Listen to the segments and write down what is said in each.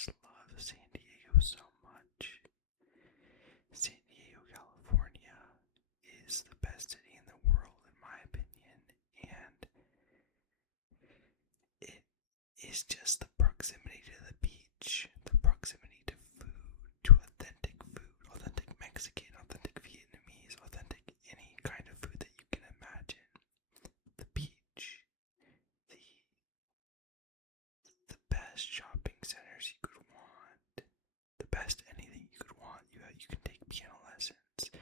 just love San Diego so much. San Diego, California is the best city in the world, in my opinion, and it is just the proximity to the beach, the proximity to food, to authentic food, authentic Mexican, authentic Vietnamese, authentic any kind of food that you can imagine. The beach, the best shopping centers you could want, the best anything you could want. You can take piano lessons.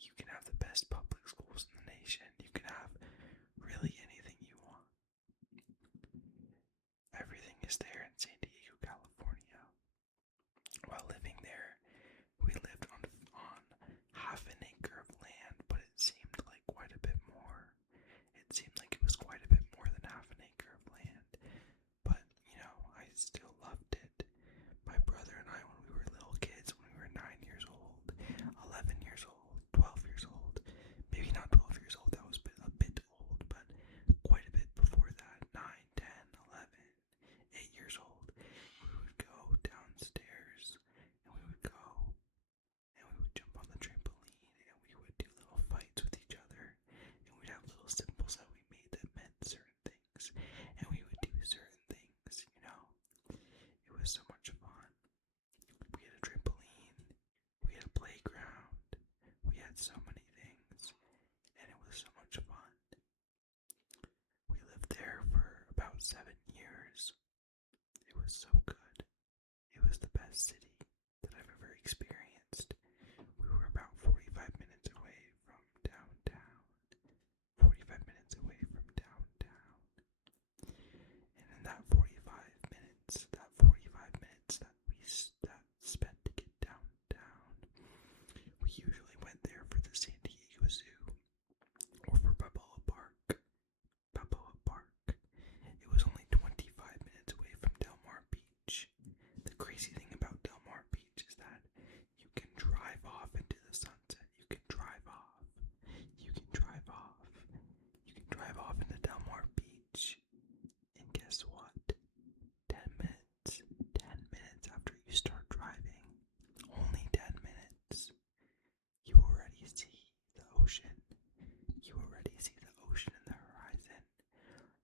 You can have the best public schools in the nation. You can have really anything you want. Everything is there in San Diego, California. While living there, we lived on half an acre of land, but it seemed like quite a bit more. It seemed like it was quite a bit more than half an acre of land. But, I still loved it. My brother and I, when we were little kids, when we were 9 years old, 11 years old, 12 years old, maybe not 12 years old, that was a bit old, but quite a bit before that, 9, 10, 11, 8 years old, we would go downstairs, and we would go, and we would jump on the trampoline, and we would do little fights with each other, and we'd have little symbols that we made that meant certain things, and we would do certain things, It was so much fun. We had a trampoline, we had a playground, we had so many things, and it was so much fun. We lived there for about 7 years. It was so good. It was the best city that I've ever experienced. We were about 45 minutes away from downtown. 45 minutes away from downtown. And in that 45 minutes that we spent to get downtown, we usually went there for the San Diego Zoo or for Balboa Park. It was only 25 minutes away from Del Mar Beach. The crazy thing about Del Mar Beach is that you can drive off into the sunset. You can drive off. You can drive off. You can drive off into Del Mar Beach. And guess what? 10 minutes after you start driving, only 10 minutes, you already see the ocean. You already see the ocean in the horizon.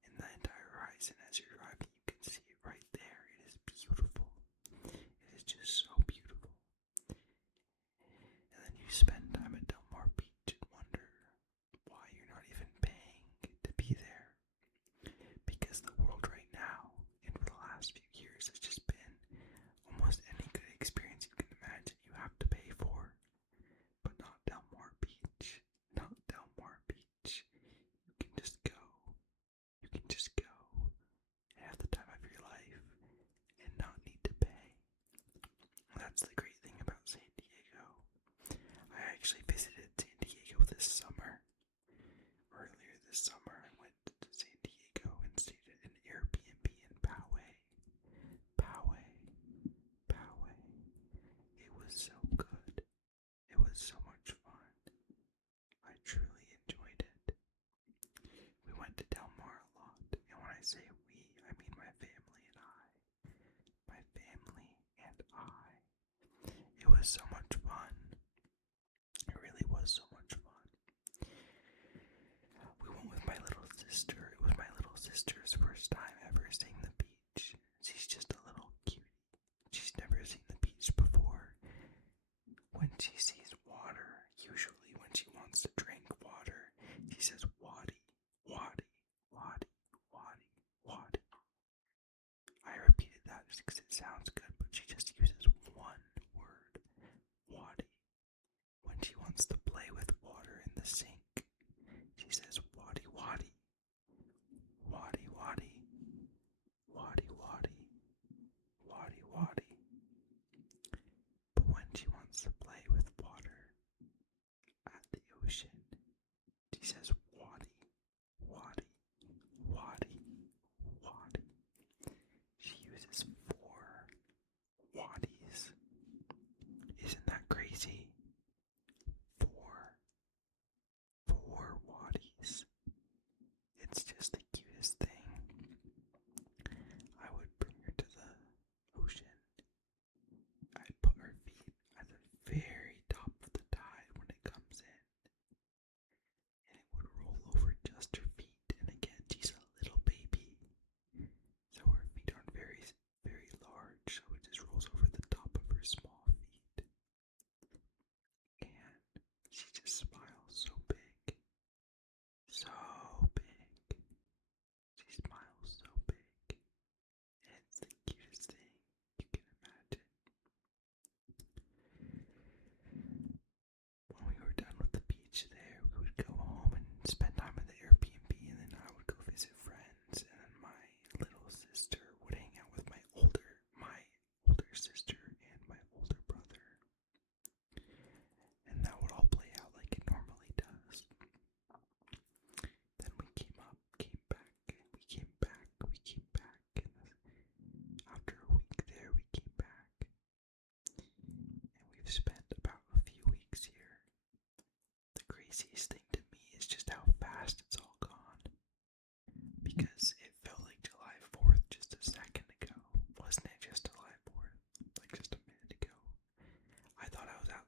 In the entire horizon as you're driving, you can see it right there. It is beautiful. It is just so beautiful. And then you spend time at Del Mar Beach and wonder why you're not even paying to be there. Because the world right now, and for the last few years, has just been almost any good experience you can imagine you have to pay for. But not Del Mar Beach. Not Del Mar Beach. You can just go. You can just go and have the time of your life and not need to pay. That's the great thing about San Diego. I actually visited San Diego this summer. Earlier this summer, I went to San Diego and stayed at an Airbnb in Poway. It was so good. It was so much fun. I truly enjoyed it. We went to Del Mar a lot, and when I say we, I mean my family and I. My family and I. It was so much fun. It really was so much fun. We went with my little sister. It was my little sister's first time ever seeing the beach. She's just a little cutie. She's never seen the beach before. When she sees water, usually when she wants to drink water, she says waddy, waddy, waddy, waddy, waddy. I repeated that just because it sounds good, but she just uses one word, waddy. When she wants to play with water in the sink, she says waddy, waddy, waddy, waddy.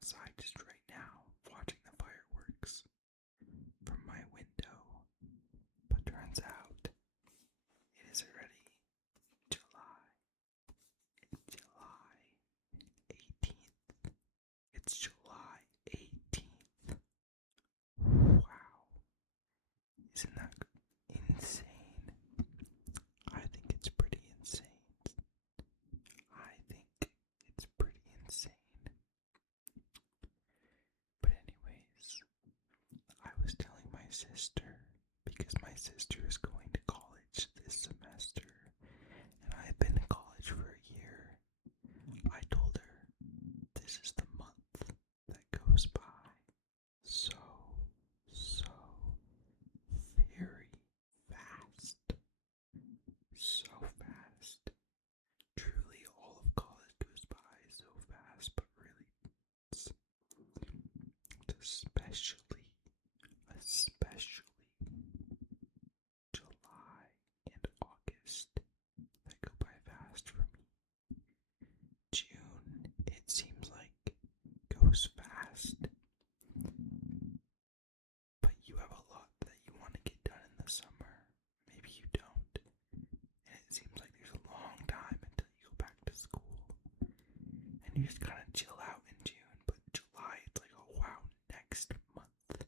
outside just right now watching the fireworks from my window, but turns out it is already July 18th. It's July 18th. Wow. Isn't that insane? I think it's pretty insane. I think it's pretty insane. But anyways, I was telling my sister, because my sister is going to college this semester, and I've been in college for a year. I told her this is the month that goes by so very fast. So fast. Truly, all of college goes by so fast, but really, especially July and August that go by fast for me. June, it seems like, goes fast, but you have a lot that you want to get done in the summer. Maybe you don't. And it seems like there's a long time until you go back to school. And you just kind of chill out in June. But July, it's like, oh wow, next month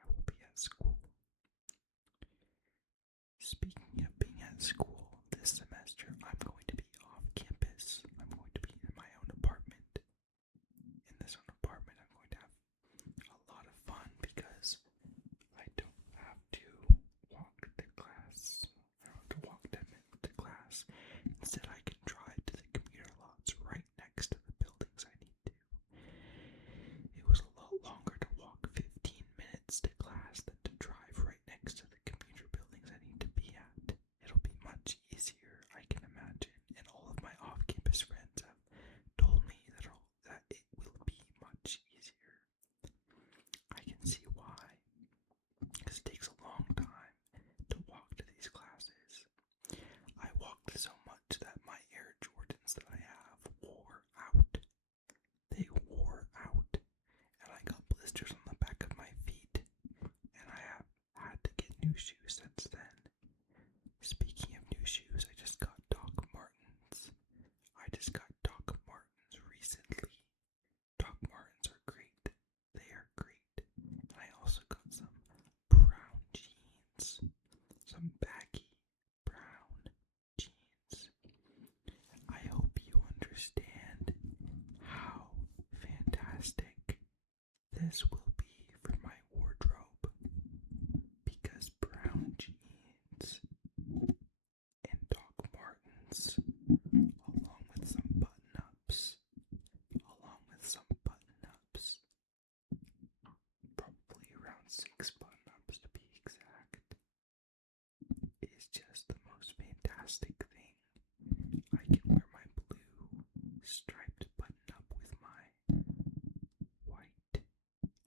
I will be at school. Speaking of being at school, this semester I'm going to be off campus. I'm going to be in my own apartment. In this own apartment, I'm going to have a lot of fun because I don't have to walk to class. I don't have to walk 10 minutes to class. Instead, I can drive to the commuter lots right next to the buildings I need to. It was a lot longer to walk 15 minutes to class than to drive right next to the commuter buildings I need to be at. It'll be much easier, I can imagine, and all of my off-campus friends have told me that it will be much easier. I can see why, because it takes a long time to walk to these classes. I walked so much that my Air Jordans that I have wore out. They wore out, and I got blisters on the back of my feet, and I have had to get new shoes since then. Speaking of new shoes, I just got Doc Martens. Recently. Doc Martens are great. They are great. And I also got some brown jeans. Some baggy brown jeans. I hope you understand how fantastic this will be for my wardrobe, because brown jeans and Doc Martens, along with some button-ups, probably around 6 button-ups to be exact, is just the most fantastic thing. I can wear my blue striped button-up with my white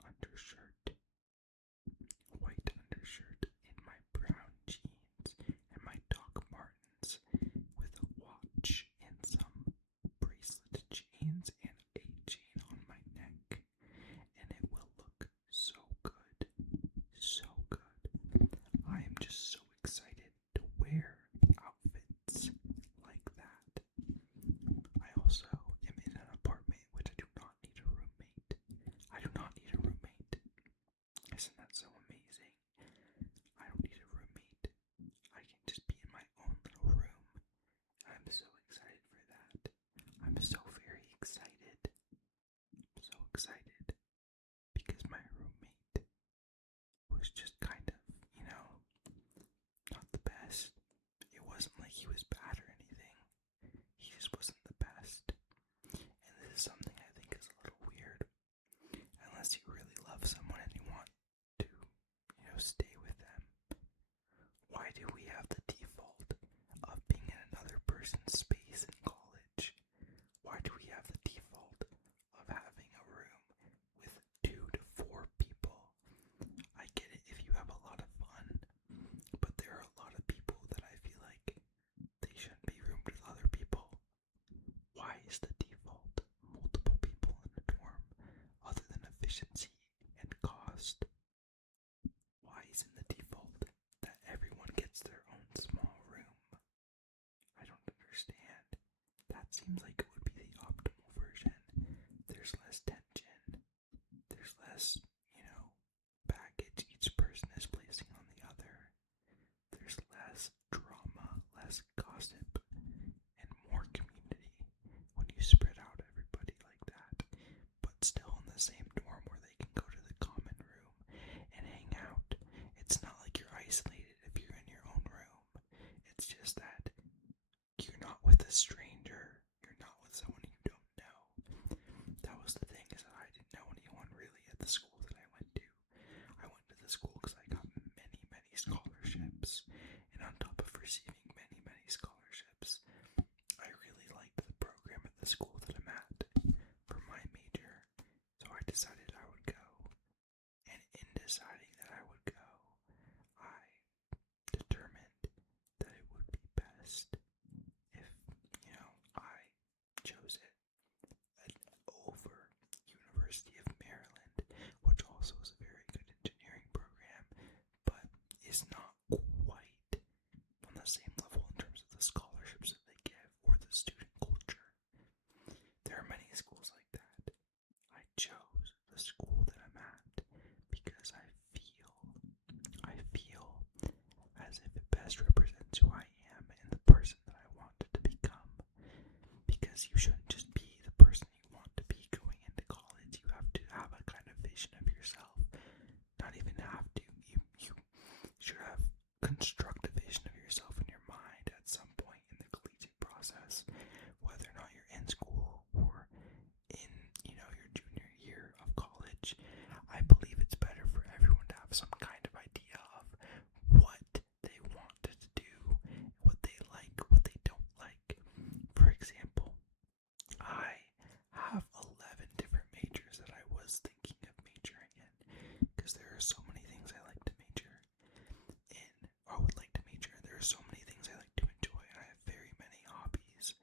undershirt, and my brown jeans, and my Doc Martens with a watch and some bracelet chains and a chain on my neck, and it will look so good, so good. I am just so excited to wear outfits like that. I also efficiency and cost. Why isn't the default that everyone gets their own small room? I don't understand. That seems like it would be the optimal version. There's less tension. There's less, baggage each person is placing on the other. There's less drama, less gossip, and more community when you spread out everybody like that, but still in the same dorm where they can go to the common room and hang out. It's not like you're isolated if you're in your own room. It's just that you're not with a stranger. You're not with someone you don't know. That was the thing, is that I didn't know anyone really at the school that I went to. I went to the school because I got many, many scholarships. And on top of receiving many, many scholarships, I really liked the program at the school that I'm at for my major. So I decided I would go. And in deciding that I would go, I determined that it would be best if, I chose it over University of Maryland, which also is a very good engineering program, but is not quite on the same level in terms of the scholarships that they give or the student culture. There are many schools like that. I chose the school that I'm at because I feel as if it best represents who I am and the person that I wanted to become. Because you shouldn't just be the person you want to be going into college. You have to have a kind of vision of yourself. Not even have to. You should have construct a vision of yourself in your mind at some point in the collegiate process, whether or not you're in school or in, your junior year of college. I believe it's better for everyone to have some kind of idea of what they want to do, what they like, what they don't like. For example, I have 11 different majors that I was thinking of majoring in, because there are so many things I like to major in, or would like to major in. There are so many things I like to enjoy, and I have very many hobbies.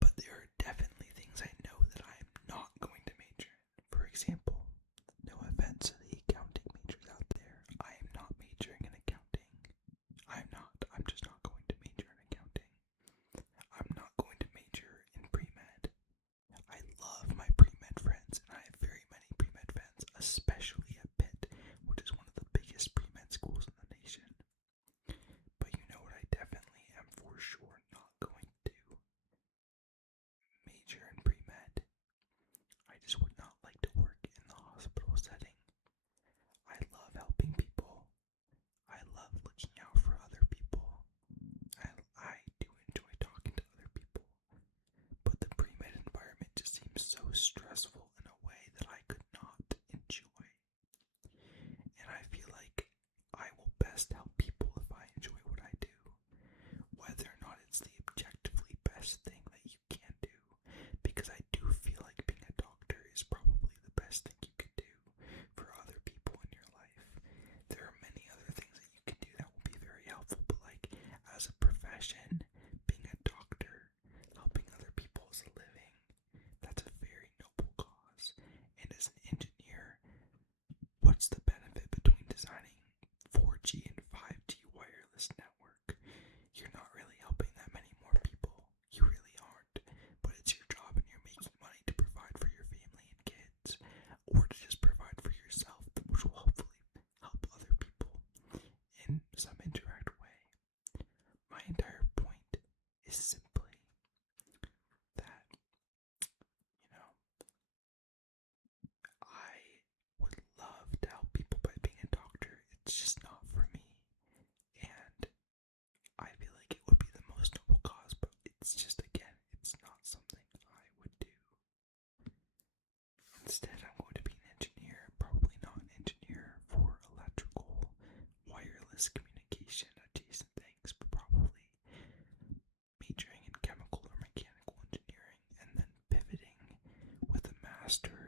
But there are definitely things I know that I am not going to major in. For example, no offense to the accounting majors out there, I am not majoring in accounting. I'm not. I'm just not going to major in accounting. I'm not going to major in pre-med. I love my pre-med friends, and I have very many pre-med friends, especially at Pitt, which is one of the biggest pre-med schools in the nation. But you know what I definitely am for sure not going to major in pre-med? I just would not like to work in the hospital setting. I love helping people. I love looking out for other people. I do enjoy talking to other people. But the pre-med environment just seems so stressful in a way that I could not enjoy. And I feel like I will best help people if I enjoy what I do, whether or not it's the objectively best thing that you can do, because I do feel like being a doctor is probably the best thing you can do for other people in your life. There are many other things that you can do that will be very helpful, but like as a profession, being a doctor, helping other people as a living, that's a very noble cause. And as an engineer, what's the benefit between designing 4G and 5G wireless network? You're not really helping that many more people. You really aren't. But it's your job, and you're making money to provide for your family and kids, or to just provide for yourself, which will hopefully help other people in some indirect way. My entire point is simply that, I would love to help people by being a doctor. It's just not for me. And I feel like it would be the most noble cause, but it's just, again, it's not something I would do. Instead, I'm going to be an engineer, probably not an engineer for electrical, wireless communication adjacent things, but probably majoring in chemical or mechanical engineering, and then pivoting with a master